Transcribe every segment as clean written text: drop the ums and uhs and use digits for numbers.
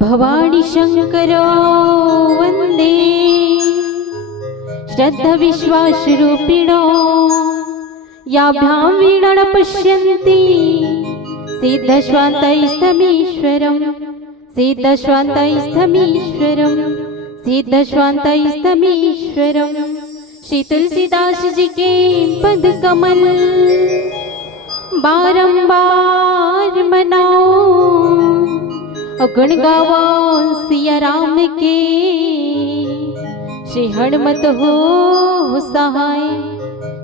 भवानी शंकरो वंदे श्रद्धा विश्वास रूपिणो याभ्यां वीणा पश्यन्ति सिद्धश्वान्तैस्तमीश्वरं सिद्धश्वान्तैस्तमीश्वरं सिद्धश्वान्तैस्तमीश्वरं। श्री तुलसीदास जी के पद कमल बारंबार मनाओ और गुण गावो सिया राम के। श्री हनुमत हो सहाय,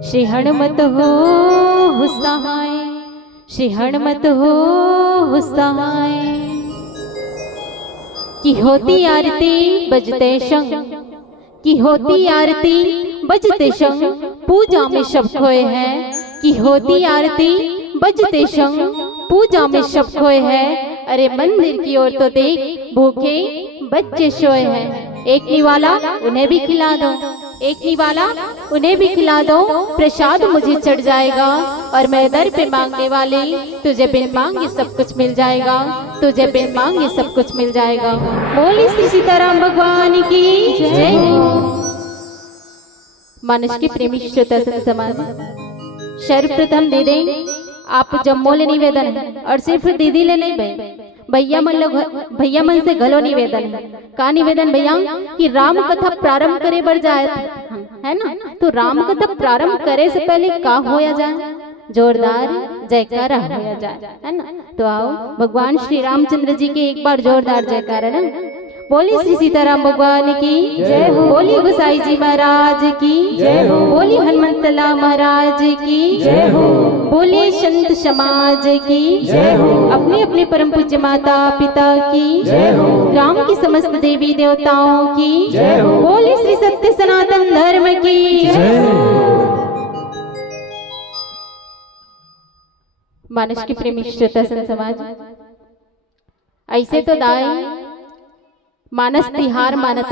श्री हनुमत हो सहाय, श्री हनुमत हो सहाय। की होती आरती बजते संग, की होती आरती बजते संग पूजा में सब खोए हैं। की होती आरती बजते संग पूजा में सब खोए हैं। अरे मंदिर की ओर तो देख भूखे बच्चे सोए हैं। एक निवाला उन्हें भी खिला दो, एक निवाला उन्हें भी खिला दो। प्रसाद मुझे चढ़ जाएगा और मैं दर पे मांगने वाली, तुझे बिन मांगे सब कुछ मिल जाएगा, तुझे बिन मांगे सब कुछ मिल जाएगा। बोली श्री सीताराम भगवान की जय। मानस के प्रेमी श्रोता समाज, सर्वप्रथम दे दें आप जम्मोले निवेदन है और सिर्फ दीदी ले नहीं भैया मन से गलो निवेदन है। का निवेदन भैया कि राम कथा प्रारंभ करे बढ़ जाए है ना, तो राम कथा प्रारंभ करे से पहले का होया जाए, जोरदार जयकारा होया जाए है ना। तो आओ भगवान श्री रामचंद्र जी के एक बार जोरदार जयकारा ना। बोली श्री सीताराम भगवान की जय हो, बोली गोसाई जी महाराज की जय हो, बोली हनुमंतला महाराज की जय हो, बोले संत समाज की जय हो, अपने अपने परम पूज्य माता पिता की जय हो, राम की समस्त देवी देवताओं की जय हो, बोले श्री सत्य सनातन धर्म की जय हो। मानस के प्रेमी श्रोता समाज, ऐसे तो दाई मानस तिहार मानत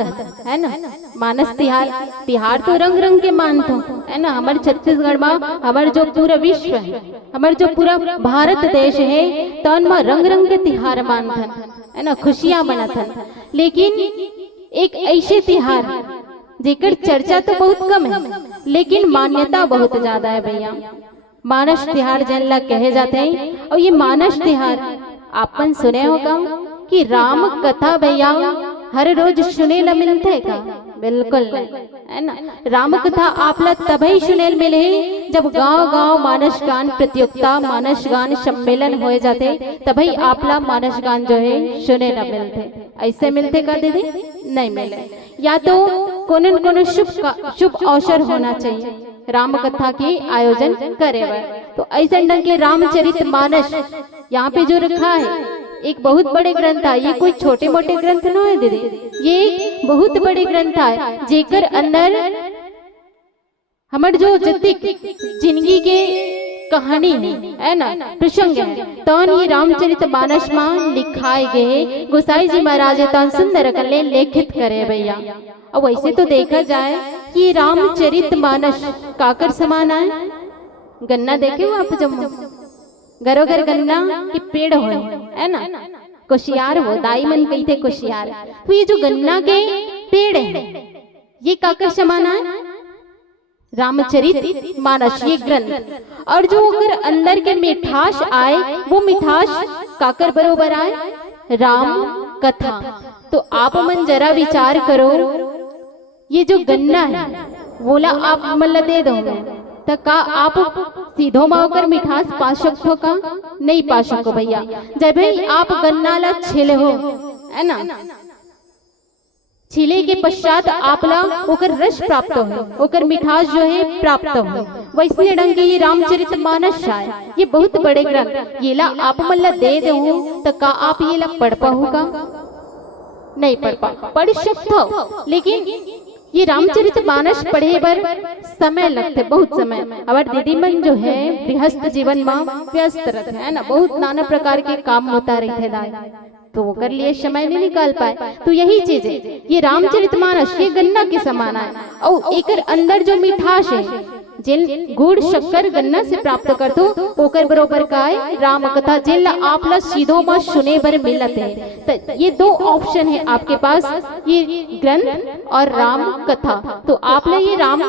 है ना। मानस तिहार तो रंग रंग के मानत है ना। हमारे छत्तीसगढ़ में हमारे जो पूरा विश्व है, हमारे जो पूरा भारत देश है, तो उनमें रंग रंग के तिहार मानत है ना, खुशियां मनत। लेकिन एक ऐसे तिहार जेकर चर्चा तो बहुत कम है लेकिन मान्यता बहुत ज्यादा है भैया। मानस तिहार जनला कहे जाते हैं। और ये मानस तिहार आपन सुने होगा कि राम कथा भैया हर रोज सुने ला मिलते का, बिल्कुल है ना। राम कथा आपला तभी सुने मिले जब गांव गांव मानस गान प्रतियोगिता, मानस गान सम्मेलन हो जाते, तभी आपला मानस गान जो है सुने ला मिलते। ऐसे मिलते का दीदी नहीं मिले। या तो कोनो शुभ अवसर होना चाहिए राम कथा के आयोजन करे। तो ऐसे ढंग के रामचरित मानस यहाँ पे जो रखा है एक बहुत बड़े ग्रंथ है। ये कोई छोटे मोटे ग्रंथ न है दीदी, ये एक बहुत बड़े ग्रंथ है जेकर अंदर हमारे जो जतिक जिंदगी के कहानी है ना, प्रसंग है, तो ये रामचरित मानस में लिखाए गए गोसाई जी महाराज तन सुंदर कले लेखित करे भैया। अब वैसे तो देखा जाए कि रामचरित मानस काकर समान है। गन्ना देखे हो आप, जब घरों घर गन्ना के पेड़ हो है ना, कोशियार हो, दाई मन कहते कोशियार। तो ये जो गन्ना के पेड़ है ये काकर समान है, रामचरित मानस ये ग्रंथ। और जो अगर अंदर के मिठास आए वो मिठास काकर बरोबर आए, राम कथा। तो आप मन जरा विचार करो, ये जो गन्ना है बोला आप मल्ला दे दो तो का आप सीधो माकर मिठास पा सकते हो का, नहीं पा सको भैया। जब भाई आप गन्ना ला छिले हो है ना, छिले के पश्चात आपला ओकर रस प्राप्त हो, ओकर मिठास जो है प्राप्त हो। वैसे ढंग के ये रामचरित मानस है, ये बहुत बड़े ग्रंथ। ये ला आप मल्ला दे दो तो का आप ये ला पढ़ पाओगा, नहीं पढ़ पढ़ सकते हो। लेकिन ये रामचरित मानस पढ़े बर समय लगते, बहुत समय। और दीदी मन जो है गृहस्थ जीवन में व्यस्त रहते है ना, बहुत नाना प्रकार के काम होता रहते दाई, तो वो कर लिए समय नहीं निकाल पाए। तो यही चीज है, ये रामचरित मानस ये गन्ना के समान है और एक अंदर जो मिठास है जिन गुड़ शक्कर गन्ना से प्राप्त करतो ओकर बरोबर का है राम कथा जिन आपला सीधो में सुने बर मिलत है। तो ये दो ऑप्शन है आपके पास, ये ग्रंथ और राम कथा। तो आपने ये राम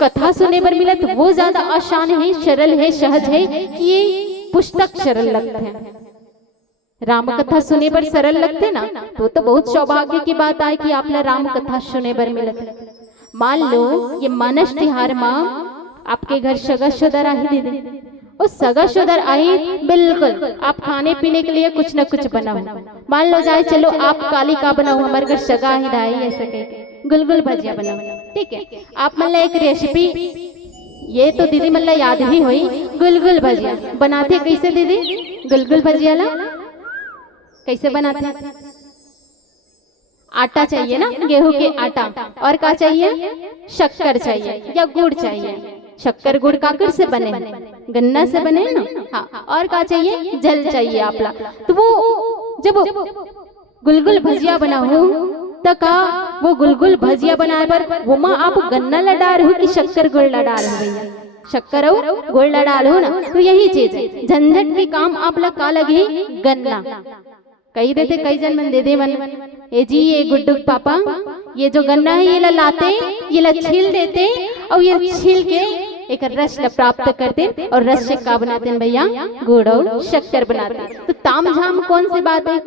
कथा सुने पर मिलत वो ज्यादा आसान है, सरल है, सहज है कि ये पुस्तक सरल लगते हैं। राम कथा सुने पर सरल लगते ना तो बहुत सौभाग्य की बात है कि आपने राम कथा सुने पर मिलत। मान लो ये मानस तिहार माँ आपके घर सगा शुदर आई दीदी, उस सगा शुदर आई बिल्कुल आप खाने पीने के लिए कुछ न कुछ बनाओ। मान लो जाए चलो आप काली का बनाओ, हमारे घर सगा ही दाई ऐसे कह गुलगुल भजिया बनाओ, ठीक है। आप मतलब एक रेसिपी ये तो दीदी मतलब याद ही हुई, गुलगुल भजिया बनाते कैसे दीदी? गुलगुल भजिया ला कैसे बनाते? आटा चाहिए ना, गेहूं के आटा, और क्या चाहिए? शक्कर चाहिए या गुड़ चाहिए। शक्कर गुड़ काकर से बने? गन्ना से बने ना, हाँ। और क्या चाहिए? जल चाहिए आपला। तो वो जब गुलगुल भजिया बनाओ तो का वो गुलगुल भजिया बनाए पर वो माँ आप गन्ना लडार हो कि शक्कर गुड़ लडार हो? भैया शक्कर हो गुड़ लडाल हो ना, तो यही चीज है। झंझट के काम आप लग का लगे गन्ना कही देते, कई जन मन दे दे मन ए जी ये गुड्डू पापा ये जो गन्ना है ये लाते ये ला छील देते और ये छील के एक रस प्राप्त करते और रस से का बनाते हैं भैया? गुड़ और शक्कर बनाते। तो ताम झाम कौन सी बात है?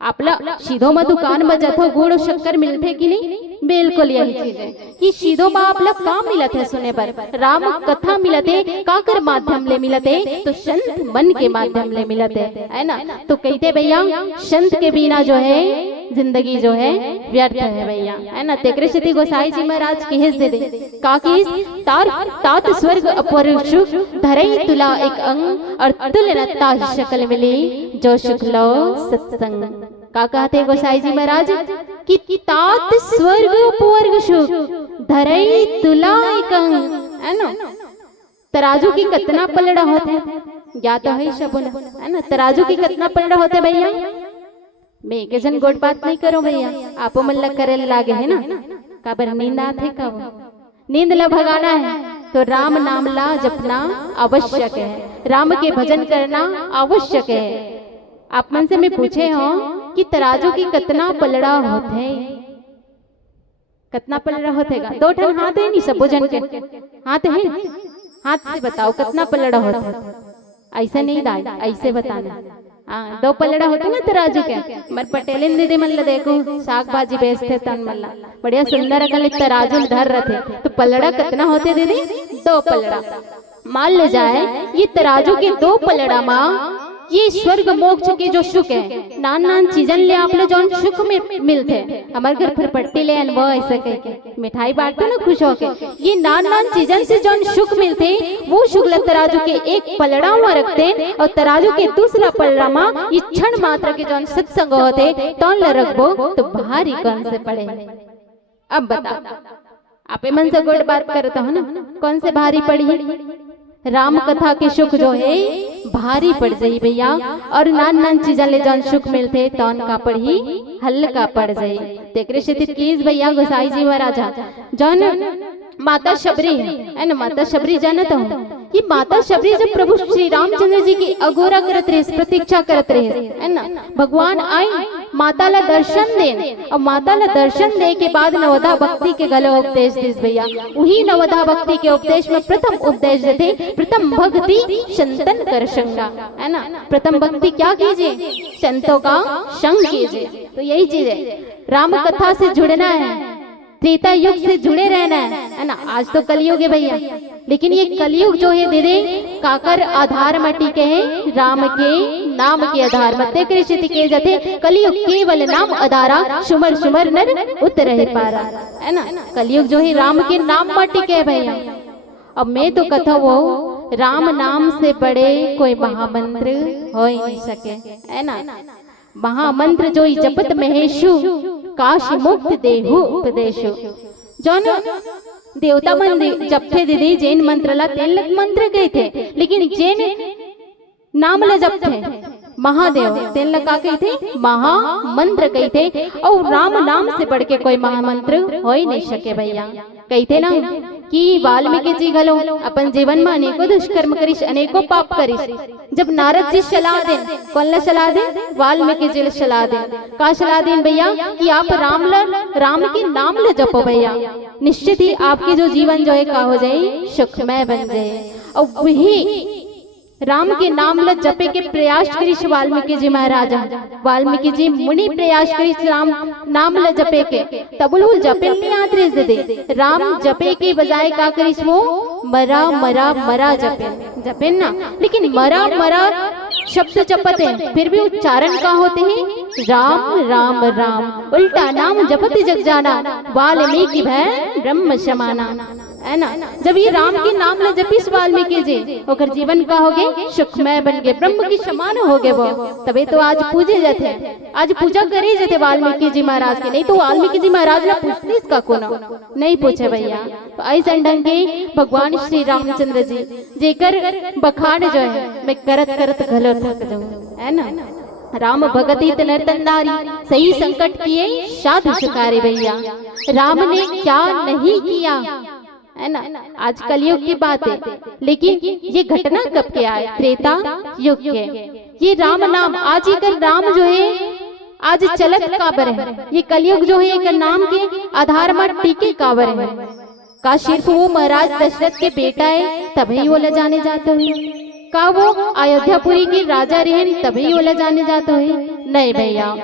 आपला सीधो में दुकान में जाते गुड़ और शक्कर मिलते कि नहीं? बिल्कुल यही चीज है कि सीधो में आप लोग काम मिलत है सुने पर राम कथा मिलत है काकर माध्यम ले मिलत है? तो संत मन के माध्यम ले मिलत है ना। तो कहते भैया संत के बिना जो है जिंदगी जो है व्यर्थ है भैया, है ना। तेकरे श्री गोसाई जी महाराज की हिस्से दे का की तार तात स्वर्ग अपर सुख धरई तुला एक अंग और तुलनता शकल मिली जो शुक्लो सत्संग। का कहते गोसाई जी महाराज कि तात स्वर्ग अपवर्ग सुख धरई तुला एक अंग, है ना। तराजू की कितना पलड़ा होते या तो है शबुन, है ना। तराजू की कितना पलड़ा होते भैया? मैं के जन गोट बात नहीं करो भैया, आपो मन लग करे लागे है ना। काबर नींद आते का नींद ला भगाना है तो राम नाम ला जपना आवश्यक है, राम के भजन करना आवश्यक है। आप मन से मैं पूछे हो कि तराजू की कितना पलड़ा होते? कितना पलड़ा होतेगा? दो ठन हाथ है नहीं सब जन के हाथ है, हाथ से बताओ कितना पलड़ा होता? ऐसे नहीं दाई, ऐसे बताना। हाँ दो पलड़ा होते ना तराजू के। मर पटेलिन दीदी मन देखो साग भाजी बेचते तन मल्ला बढ़िया सुंदर अकल तराजू धर रहे तो पलड़ा कितना होते दीदी? दो पलड़ा। मान ले जाए ये तराजू के दो पलड़ा माँ ये स्वर्ग मोक्ष के जो सुख है नान नान चीजन ले आप लोग जो सुख में मिलते हमारे घर फिर पट्टी ले अनुभव ऐसे कह के मिठाई बांटते ना खुश होके, ये नान नान चीजन से जो सुख मिलते वो शुक्ल तराजू के एक पलड़ा में रखते और तराजू के दूसरा पलड़ा में ये क्षण मात्र के जो सत्संग होते तो रखबो तो भारी कौन से पड़े? अब बताओ आप मन से गुड़ बात करते हो ना, कौन से भारी पड़ी? राम कथा के सुख जो है भारी पड़ जाई भैया, और नान नान चीजा ले जौन सुख मिलते तौन का पड़ी हल्का पड़ जाई। तेकरे स्थिति कीज भैया गोसाई जी महाराजा जौन माता शबरी है ना, माता शबरी जानत हो ये माता शबरी जब प्रभु श्री रामचंद्र जी की अगोरा करत रहे, प्रतीक्षा करत रहे, है ना। भगवान आई माता ला दर्शन दे और माता ला दर्शन दे के बाद नवधा भक्ति के गले उपदेश दिस भैया। वही नवधा भक्ति के उपदेश में प्रथम उपदेश देते प्रथम भक्ति संतन कर संगा, है ना। प्रथम भक्ति क्या कीजिए? संतों का संग कीजिए। तो यही चीज है, राम कथा से जुड़ना है, त्रेता युग से जुड़े रहना है ना। आज तो कलयुग है भैया, लेकिन ये कलयुग जो है दीदी काकर आधार मटी के है? राम के नाम के आधार मत कृषि के जाते कलयुग केवल नाम आधारा सुमर सुमर नर उतर रहे पारा, है ना। कलयुग जो है राम के नाम मटी के भैया। अब मैं तो कथा वो राम नाम से बड़े कोई महामंत्र हो ही नहीं सके, है ना। महामंत्र जो जपत महेशु काशी मुक्त देहु उपदेशु। जौन देवता मन जपते दीदी जैन मंत्र ला तेन लग मंत्र गए थे, लेकिन जैन नाम ला जपते महादेव तेन लग का कही थे? महामंत्र कही थे। और राम नाम से बढ़ के कोई महामंत्र हो ही नहीं सके भैया। कहते ना कि वाल्मीकि जी घलो अपन जीवन में अनेकों दुष्कर्म करिस, अनेकों पाप करिस। जब नारद जी सलाह दें, कौन ला सलाह दें? वाल्मीकि जी सलाह दें। का सलाह दें भैया? कि आप राम के नाम ले जपो भैया, निश्चित ही आपकी जो जीवन जो है का हो जाए, सुखमय बन जाए। और वही राम के नाम ल जपे के प्रयास करिस वाल्मीकि जी महाराजा, वाल्मीकि जी मुनि प्रयास करिस राम नाम ल जपे के। तब वो जपे नहीं आदरेस दे, राम जपे के बजाय का करिस वो मरा मरा मरा जपे ना। लेकिन मरा मरा शब्द जपते हैं, फिर भी उच्चारण का होते हैं राम राम राम, उल्टा नाम जपते जग जाना, वाल्मीकि भय ब्रह्म समाना, है ना। जब ये राम के नाम ल जपिस वाल्मीकि जी, ओकर जीवन का हो गए सुखमय बन गए, ब्रह्म की समान हो गए वो। तबे तो आज पूजे जाते, आज पूजा करे जाते वाल्मीकि जी महाराज के। नहीं तो वाल्मीकि जी महाराज ना पूछते इसका कोना नहीं पूछे भैया। तो ऐसा ढंग के भगवान श्री रामचंद्र जी जेकर बखान जो है मैं करत करत घलो थक जाऊं, है ना। राम भगति नर्तनदारी, सही संकट किए साधु सुखारे भैया। राम ने क्या नहीं किया, है ना। आज कलयुग की बात है, लेकिन ये घटना कब के आए? त्रेता युग के। ये राम नाम आज ही कर राम जो है आज चलत काबर है। ये कलयुग जो है एक नाम के आधार पर टीके काबर है। का सिर्फ वो महाराज दशरथ के बेटा है तभी वो ले जाने जाते हुए? का वो अयोध्यापुरी के राजा रहे तभी वो ले जाने जाते हुए? नहीं भैया,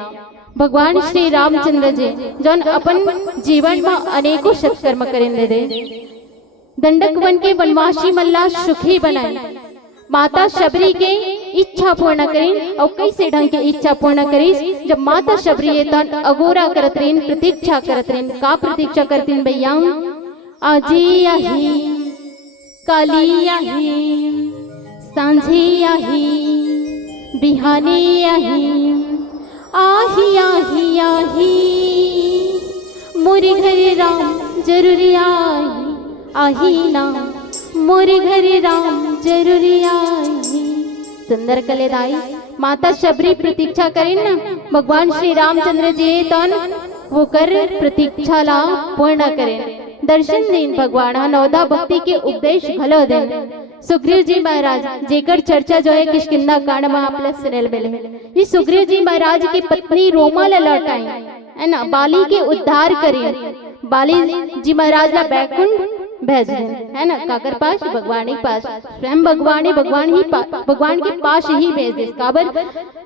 भगवान श्री रामचंद्र जी जौन अपन जीवन में अनेकों सत्कर्म करेंगे दे, दंडक वन के वनवासी मल्ला सुखी बनाए, माता शबरी के इच्छा पूर्ण करें। और कैसे ढंग के इच्छा पूर्ण करें? जब माता शबरी तन अगोरा करत रहीन, प्रतीक्षा करत रहीन। का प्रतीक्षा करती भैया? आजी आही, काली आही, सांझी आही, बिहानी आही, आही आही आही, मोरे घर राम जरूरी आही ना, मोरे घर राम जरूरी आई। सुंदर कलेदाई माता शबरी प्रतीक्षा करें ना, भगवान श्री रामचंद्र जी तन वो कर प्रतीक्षा ला पूर्ण करें, दर्शन दें भगवान नवदा भक्ति के उपदेश घलो दें। सुग्रीव जी महाराज जेकर चर्चा जो है किष्किंधा कांड में आप लोग सुनेल मिले। ये सुग्रीव जी महाराज की पत्नी रोमा ला लौटाई, है ना, बाली के उद्धार करें। बाली जी महाराज ला बैकुंठ भेज दें, है ना, काकर पास? भगवान के पास। स्वयं भगवान के पास ही भेज दे। काबर?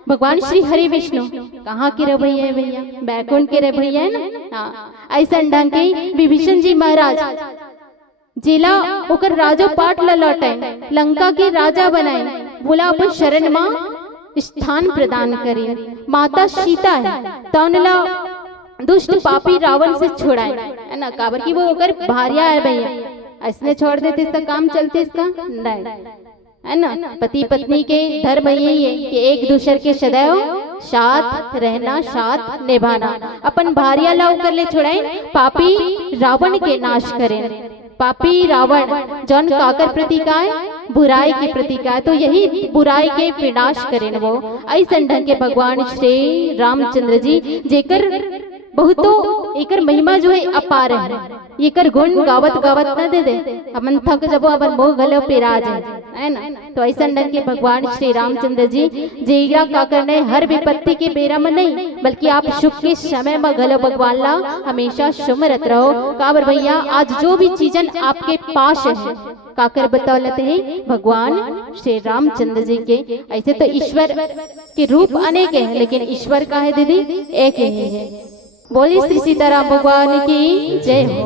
भगवान श्री हरि विष्णु कहाँ के रह भैया है भैया? बैकुंठ के रह भैया है ना। हाँ, ऐसा ढंग के विभीषण जी महाराज जिला ओकर राजो पाठ ला लौटाए, लंका के राजा बनाए, बोला अपन शरण मां स्थान प्रदान करें। माता सीता है तौनला दुष्ट पापी रावण से छुड़ाए, है ना। काबर की वो ओकर भारिया है भैया, ऐसने छोड़ देते इसका काम चलते इसका नहीं, है ना। पति पत्नी के धर्म यही है कि एक दूसरे के सदैव साथ रहना, साथ निभाना। अपन भारिया लाओ कर ले छुड़ाए, पापी रावण के नाश करें। पापी रावण जौन काकर प्रतीक है? बुराई के प्रतीक है। तो यही बुराई के विनाश करें वो। ऐसा ढंग के भगवान श्री रामचंद्र जी जेकर बहुतो एकर महिमा जो है अपार है, एकर गुण गावत गावत न दे दे हमन थक जबो अपन मोह गलो पेराज है ना। तो ऐसा ढंग के भगवान श्री रामचंद्र जी जेला का करने हर विपत्ति के बेरा में नहीं, बल्कि आप सुख के समय में गलो भगवान ला हमेशा सुमरत रहो। काबर भैया आज जो भी चीजन आपके पास है काकर बतौलत है भगवान श्री रामचंद्र जी के। ऐसे तो ईश्वर के रूप अनेक है, लेकिन ईश्वर का है दीदी एक ही है। बोली श्री सीताराम भगवान की जय हो।